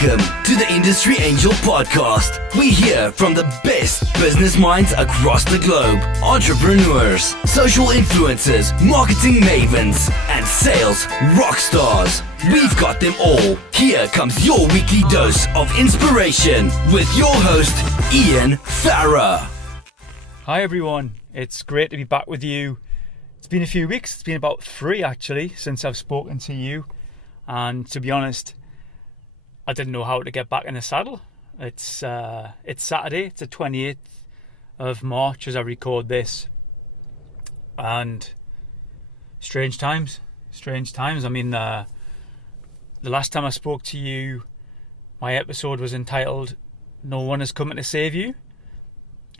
Welcome to the Industry Angel Podcast. We hear from the best business minds across the globe. Entrepreneurs, social influencers, marketing mavens, and sales rock stars. We've got them all. Here comes your weekly dose of inspiration with your host, Ian Farah. Hi everyone, it's great to be back with you. It's been a few weeks, it's been about 3 actually, since I've spoken to you. And to be honest, I didn't know how to get back in the saddle. It's Saturday, it's the 28th of March as I record this. And strange times. I mean, the last time I spoke to you, my episode was entitled, No One Is Coming to Save You.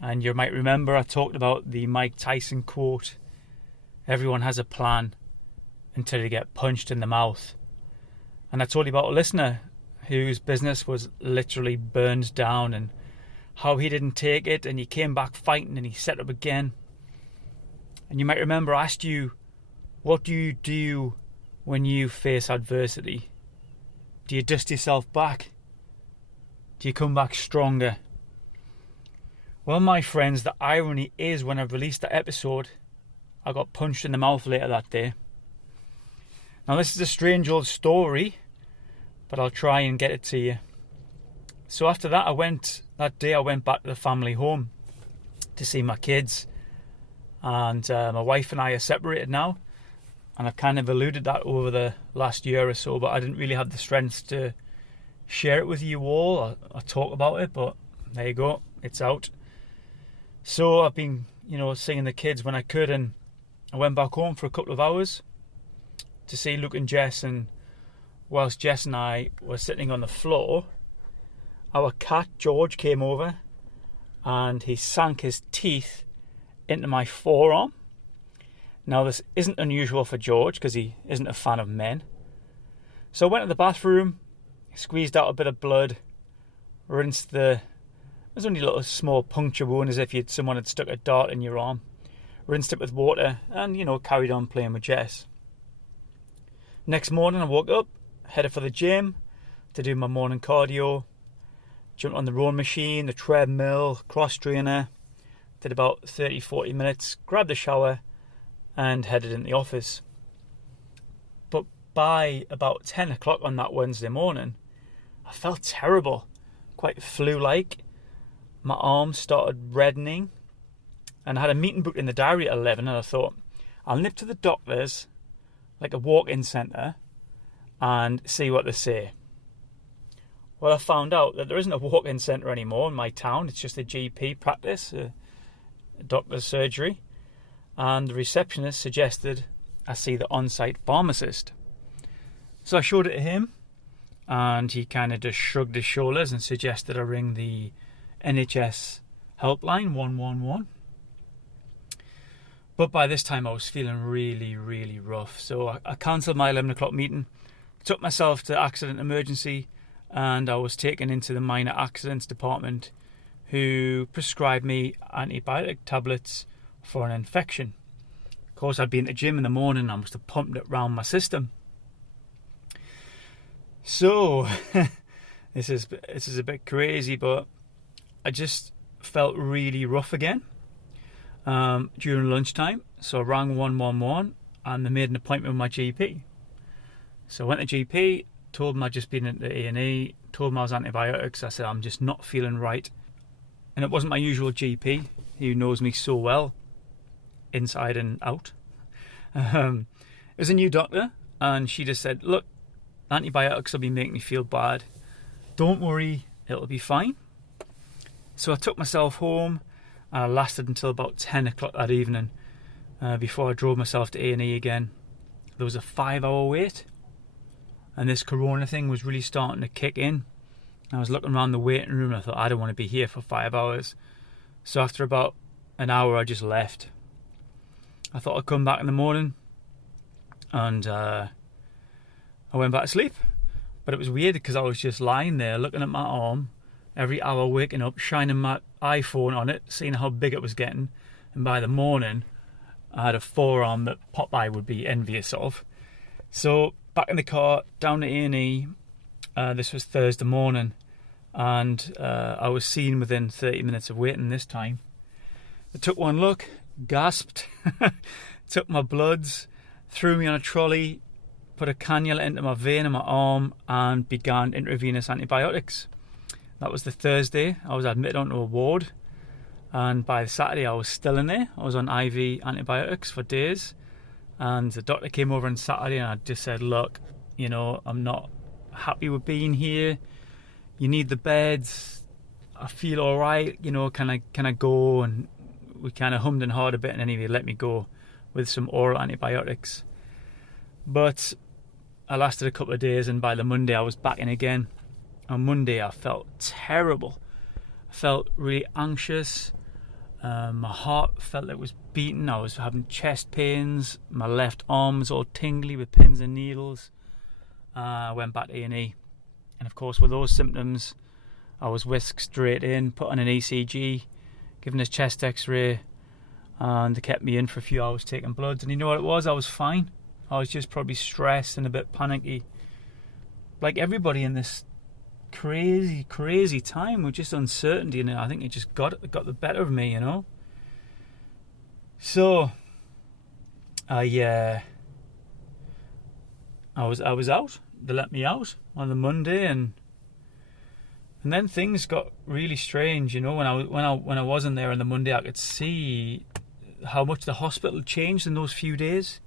And you might remember I talked about the Mike Tyson quote, everyone has a plan until they get punched in the mouth. And I told you about a listener whose business was literally burned down and how he didn't take it and he came back fighting and he set up again. And you might remember I asked you, what do you do when you face adversity? Do you dust yourself back? Do you come back stronger? Well, my friends, the irony is when I released that episode, I got punched in the mouth later that day. Now, this is a strange old story, but I'll try and get it to you. So after that, I went back to the family home to see my kids. And my wife and I are separated now. And I've kind of alluded that over the last year or so, but I didn't really have the strength to share it with you all or talk about it. But there you go, it's out. So I've been, seeing the kids when I could, and I went back home for a couple of hours to see Luke and Jess. And whilst Jess and I were sitting on the floor, our cat George came over and he sank his teeth into my forearm. Now this isn't unusual for George because he isn't a fan of men. So I went to the bathroom, squeezed out a bit of blood, rinsed there's only a little small puncture wound as if someone had stuck a dart in your arm. Rinsed it with water and, carried on playing with Jess. Next morning I woke up, headed for the gym to do my morning cardio. Jumped on the rowing machine, the treadmill, cross trainer. Did about 30-40 minutes, grabbed the shower and headed in the office. But by about 10 o'clock on that Wednesday morning, I felt terrible, quite flu-like. My arms started reddening and I had a meeting booked in the diary at 11 and I thought, I'll nip to the doctor's, like a walk-in centre, and see what they say. Well, I found out that there isn't a walk-in centre anymore in my town. It's just a GP practice, a doctor's surgery. And the receptionist suggested I see the on-site pharmacist. So I showed it to him and he kind of just shrugged his shoulders and suggested I ring the NHS helpline 111. But by this time I was feeling really, really rough. So I cancelled my 11 o'clock meeting, took myself to accident emergency, and I was taken into the minor accidents department, who prescribed me antibiotic tablets for an infection. Of course, I'd been at the gym in the morning, I must have pumped it round my system. So this is a bit crazy, but I just felt really rough again during lunchtime. So I rang 111 and they made an appointment with my GP. So I went to GP, told him I'd just been into A&E, told him I was antibiotics. I said, I'm just not feeling right. And it wasn't my usual GP, who knows me so well, inside and out. It was a new doctor, and she just said, look, antibiotics will be making me feel bad. Don't worry, it'll be fine. So I took myself home, and I lasted until about 10 o'clock that evening before I drove myself to A&E again. There was a 5-hour wait, and this corona thing was really starting to kick in. I was looking around the waiting room and I thought, I don't want to be here for 5 hours. So after about an hour, I just left. I thought I'd come back in the morning, and I went back to sleep. But it was weird because I was just lying there looking at my arm every hour, waking up, shining my iPhone on it, seeing how big it was getting. And by the morning, I had a forearm that Popeye would be envious of. So back in the car, down to A&E, This was Thursday morning, and I was seen within 30 minutes of waiting this time. I took one look, gasped, took my bloods, threw me on a trolley, put a cannula into my vein in my arm, and began intravenous antibiotics. That was the Thursday. I was admitted onto a ward, and by the Saturday I was still in there. I was on IV antibiotics for days, and the doctor came over on Saturday, and I just said, look, I'm not happy with being here. You need the beds. I feel all right. Can I go? And we kind of hummed and hawed a bit, and anyway, let me go with some oral antibiotics. But I lasted a couple of days, and by the Monday I was back in again. On Monday I felt terrible. I felt really anxious. My heart felt like it was beating. I was having chest pains. My left arm was all tingly with pins and needles. I went back to A&E, and of course with those symptoms I was whisked straight in, put on an ECG, given a chest x-ray, and they kept me in for a few hours taking bloods. And you know what it was? I was fine. I was just probably stressed and a bit panicky, like everybody in this crazy time with just uncertainty, and I think it just got the better of me, So I was out. They let me out on the Monday, and then things got really strange. When I wasn't there on the Monday, I could see how much the hospital changed in those few days.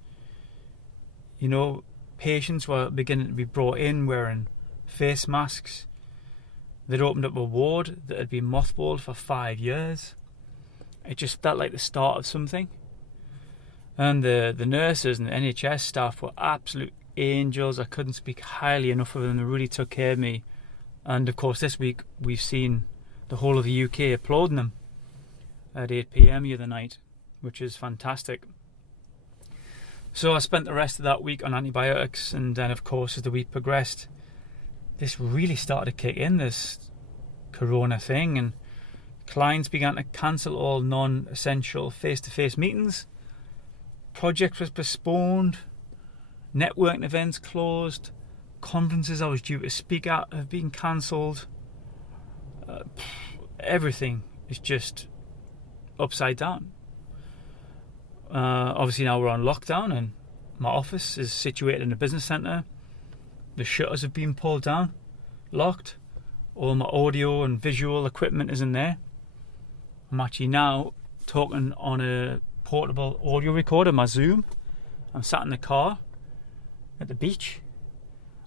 Patients were beginning to be brought in wearing face masks. They'd opened up a ward that had been mothballed for 5 years. It just felt like the start of something. And the nurses and the NHS staff were absolute angels. I couldn't speak highly enough of them. They really took care of me. And of course this week we've seen the whole of the UK applauding them at 8 PM the other night, which is fantastic. So I spent the rest of that week on antibiotics, and then of course as the week progressed, this really started to kick in, this corona thing, and clients began to cancel all non-essential face-to-face meetings. Projects was postponed, networking events closed, conferences I was due to speak at have been cancelled. Everything is just upside down. Obviously now we're on lockdown, and my office is situated in a business centre. The shutters have been pulled down, locked. All my audio and visual equipment is in there. I'm actually now talking on a portable audio recorder, my Zoom. I'm sat in the car at the beach.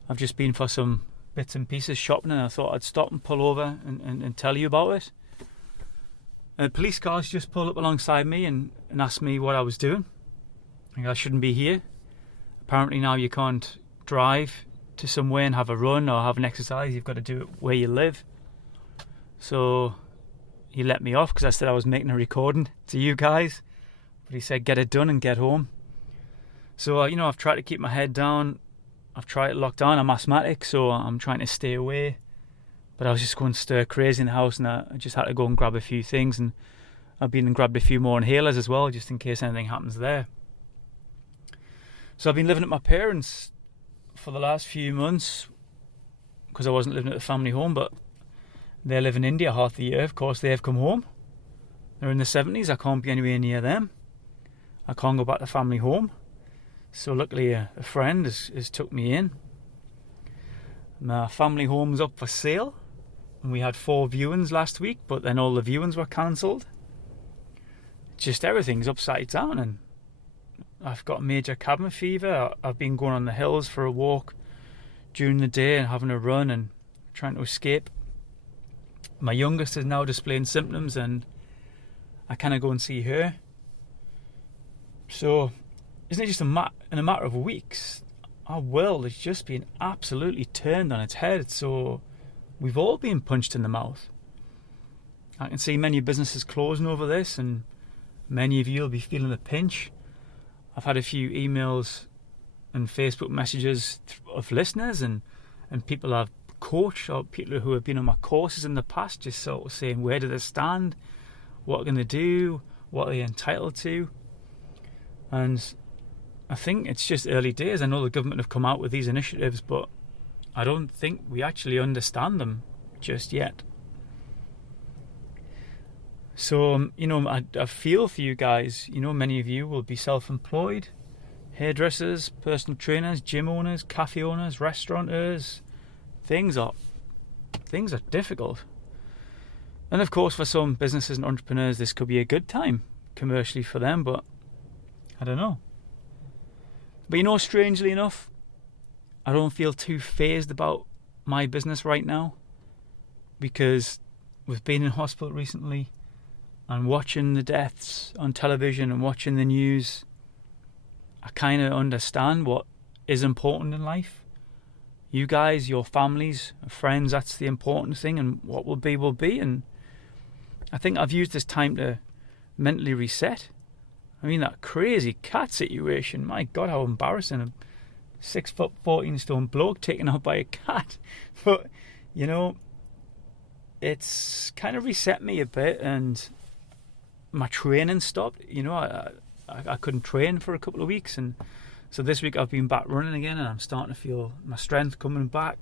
I've just been for some bits and pieces shopping, and I thought I'd stop and pull over and tell you about it. A police car's just pulled up alongside me and asked me what I was doing. I shouldn't be here. Apparently now you can't drive to somewhere and have a run or have an exercise. You've got to do it where you live. So he let me off because I said I was making a recording to you guys, but he said get it done and get home. So I've tried to keep my head down. I've tried to lock down. I'm asthmatic, so I'm trying to stay away, but I was just going stir crazy in the house, and I just had to go and grab a few things, and I've been and grabbed a few more inhalers as well, just in case anything happens there. So I've been living at my parents' for the last few months because I wasn't living at the family home, but they live in India half the year. Of course they've come home. They're in the 70s. I can't be anywhere near them. I can't go back to family home. So luckily a friend has took me in. My family home's up for sale, and we had 4 viewings last week, but then all the viewings were cancelled. Just everything's upside down, and I've got major cabin fever. I've been going on the hills for a walk during the day and having a run and trying to escape. My youngest is now displaying symptoms, and I kind of go and see her. So isn't it just in a matter of weeks, our world has just been absolutely turned on its head. So we've all been punched in the mouth. I can see many businesses closing over this, and many of you will be feeling the pinch. I've had a few emails and Facebook messages of listeners and people I've coached, or people who have been on my courses in the past, just sort of saying where do they stand, what can they do, what are they entitled to. And I think it's just early days. I know the government have come out with these initiatives, but I don't think we actually understand them just yet. So, I feel for you guys. Many of you will be self-employed, hairdressers, personal trainers, gym owners, cafe owners, restaurateurs. Things are difficult. And of course, for some businesses and entrepreneurs, this could be a good time commercially for them, but I don't know. But strangely enough, I don't feel too fazed about my business right now, because we've been in hospital recently and watching the deaths on television and watching the news. I kind of understand what is important in life. You guys, your families, friends, that's the important thing, and what will be will be. And I think I've used this time to mentally reset. I mean, that crazy cat situation, my God, how embarrassing. A 6 foot 14 stone bloke taken out by a cat. But, it's kind of reset me a bit, and my training stopped. I couldn't train for a couple of weeks, and so this week I've been back running again, and I'm starting to feel my strength coming back.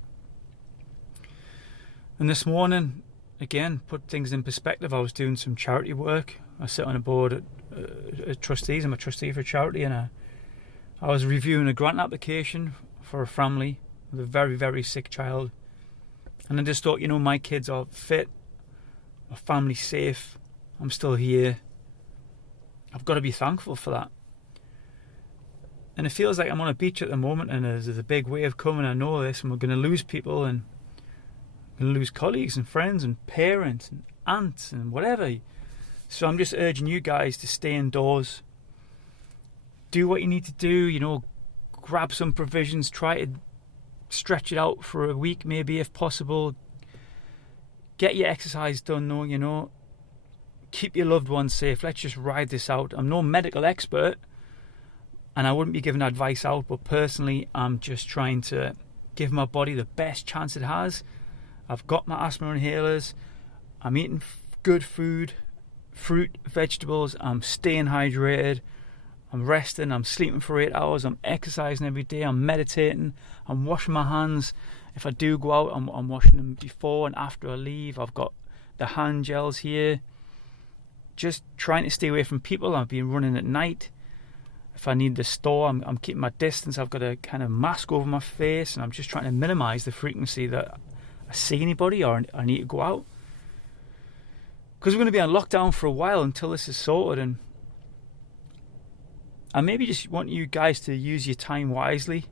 And this morning, again, put things in perspective. I was doing some charity work. I sit on a board at trustees. I'm a trustee for a charity, and I was reviewing a grant application for a family with a very, very sick child. And I just thought, my kids are fit, my family's safe, I'm still here. I've got to be thankful for that. And it feels like I'm on a beach at the moment, and there's a big wave coming. I know this, and we're going to lose people, and we're going to lose colleagues and friends and parents and aunts and whatever. So I'm just urging you guys to stay indoors. Do what you need to do, grab some provisions, try to stretch it out for a week maybe if possible. Get your exercise done though, keep your loved ones safe. Let's just ride this out. I'm no medical expert, and I wouldn't be giving advice out, but personally I'm just trying to give my body the best chance it has. I've got my asthma inhalers, I'm eating good food, fruit, vegetables, I'm staying hydrated, I'm resting, I'm sleeping for 8 hours, I'm exercising every day, I'm meditating, I'm washing my hands. If I do go out, I'm washing them before and after I leave. I've got the hand gels here. Just trying to stay away from people. I've been running at night. If I need the store, I'm keeping my distance. I've got a kind of mask over my face, and I'm just trying to minimise the frequency that I see anybody or I need to go out. Because we're going to be on lockdown for a while until this is sorted, and I maybe just want you guys to use your time wisely.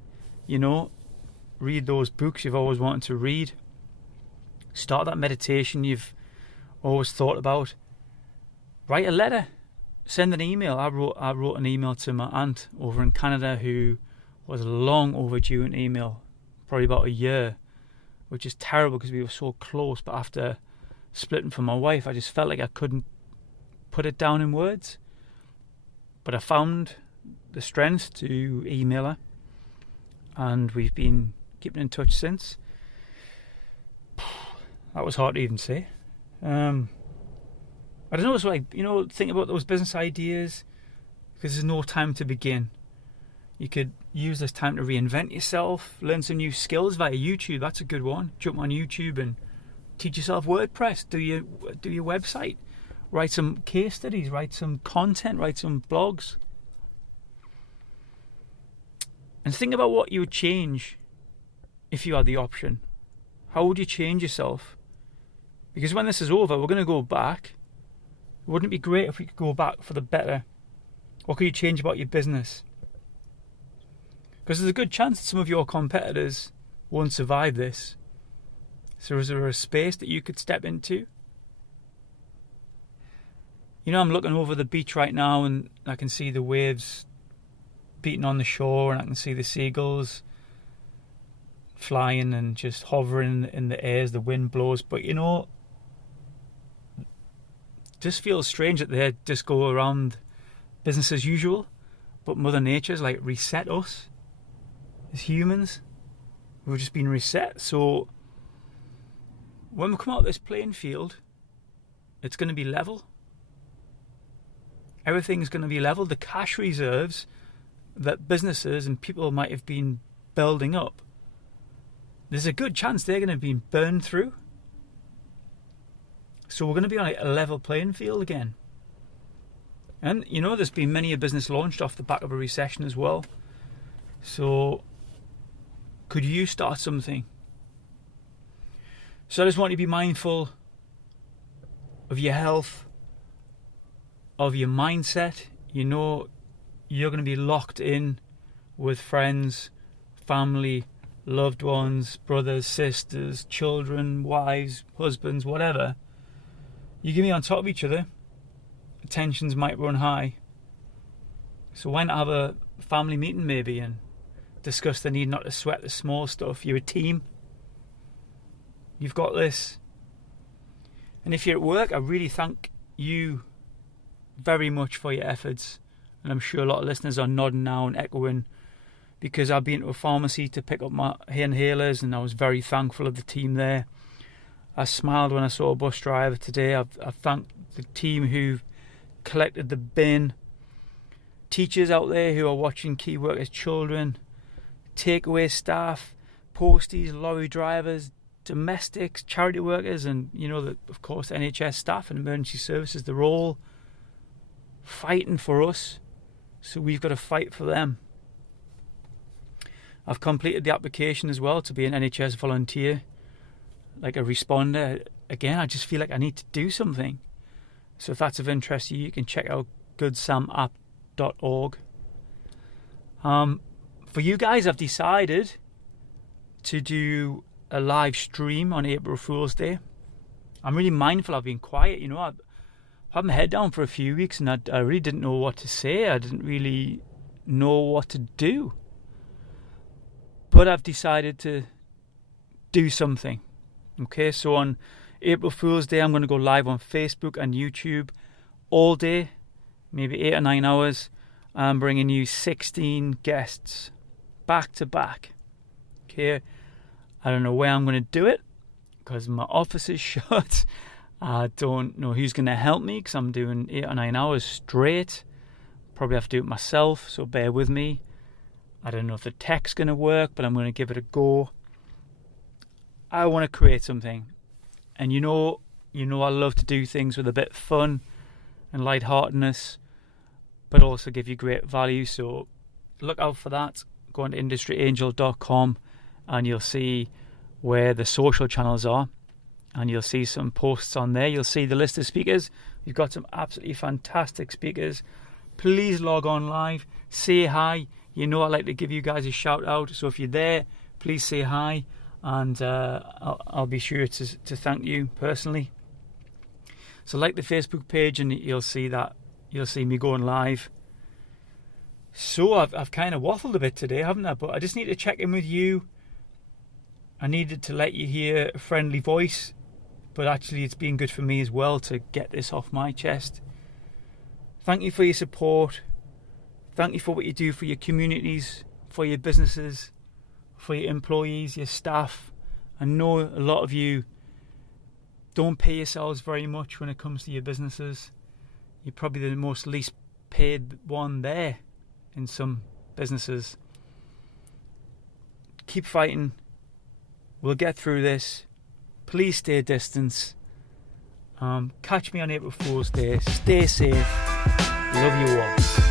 Read those books you've always wanted to read. Start that meditation you've always thought about. Write a letter. Send an email. I wrote an email to my aunt over in Canada who was long overdue an email, probably about a year, which is terrible because we were so close. But after splitting from my wife, I just felt like I couldn't put it down in words. But I found the strength to email her, and we've been keeping in touch since. That was hard to even say. I don't know, it's like, think about those business ideas, because there's no time to begin. You could use this time to reinvent yourself, learn some new skills via YouTube. That's a good one. Jump on YouTube and teach yourself WordPress, do your website, write some case studies, write some content, write some blogs. And think about what you would change if you had the option. How would you change yourself? Because when this is over, we're going to go back. Wouldn't it be great if we could go back for the better? What could you change about your business? Because there's a good chance that some of your competitors won't survive this. So is there a space that you could step into? I'm looking over the beach right now, and I can see the waves beating on the shore, and I can see the seagulls flying and just hovering in the air as the wind blows. But just feels strange that they just go around business as usual, but Mother Nature's like reset us as humans. We've just been reset. So when we come out of this playing field, it's going to be level. Everything's going to be level. The cash reserves that businesses and people might have been building up, there's a good chance they're going to be burned through. So we're going to be on a level playing field again. And, you know, there's been many a business launched off the back of a recession as well. So could you start something? So I just want you to be mindful of your health, of your mindset. You know, you're going to be locked in with friends, family, loved ones, brothers, sisters, children, wives, husbands, whatever. You're going to be on top of each other. Tensions might run high. So why not have a family meeting maybe and discuss the need not to sweat the small stuff? You're a team. You've got this. And if you're at work, I really thank you very much for your efforts. And I'm sure a lot of listeners are nodding now and echoing, because I've been to a pharmacy to pick up my inhalers and I was very thankful of the team there. I smiled when I saw a bus driver today. I've thanked the team who collected the bin. Teachers out there who are watching key workers' children. Takeaway staff, posties, lorry drivers, domestics, charity workers, and, you know, of course, NHS staff and emergency services. They're all fighting for us, so we've got to fight for them. I've completed the application as well to be an NHS volunteer, like a responder. Again, I just feel like I need to do something. So if that's of interest to you, you can check out goodsamapp.org. For you guys, I've decided to do a live stream on April Fool's Day. I'm really mindful. I've been quiet, you know. I've had my head down for a few weeks and I really didn't know what to say. I didn't really know what to do. But I've decided to do something. Okay, so on April Fool's Day, I'm going to go live on Facebook and YouTube all day, maybe 8 or 9 hours. I'm bringing you 16 guests back to back. Okay, I don't know where I'm going to do it because my office is shut. I don't know who's going to help me because I'm doing 8 or 9 hours straight. Probably have to do it myself, so bear with me. I don't know if the tech's going to work, but I'm going to give it a go. I want to create something. And you know I love to do things with a bit of fun and lightheartedness, but also give you great value. So look out for that. Go on to industryangel.com and you'll see where the social channels are. And you'll see some posts on there. You'll see the list of speakers. We've got some absolutely fantastic speakers. Please log on live. Say hi. You know I like to give you guys a shout out. So if you're there, please say hi. And I'll be sure to thank you personally. So like the Facebook page and you'll see me going live. So I've kind of waffled a bit today, haven't I? But I just need to check in with you. I needed to let you hear a friendly voice, but actually it's been good for me as well to get this off my chest. Thank you for your support. Thank you for what you do for your communities, for your businesses, for your employees, your staff. I know a lot of you don't pay yourselves very much when it comes to your businesses. You're probably the most least paid one there in some businesses. Keep fighting. We'll get through this. Please stay distance. Catch me on April Fool's Day. Stay safe. Love you all.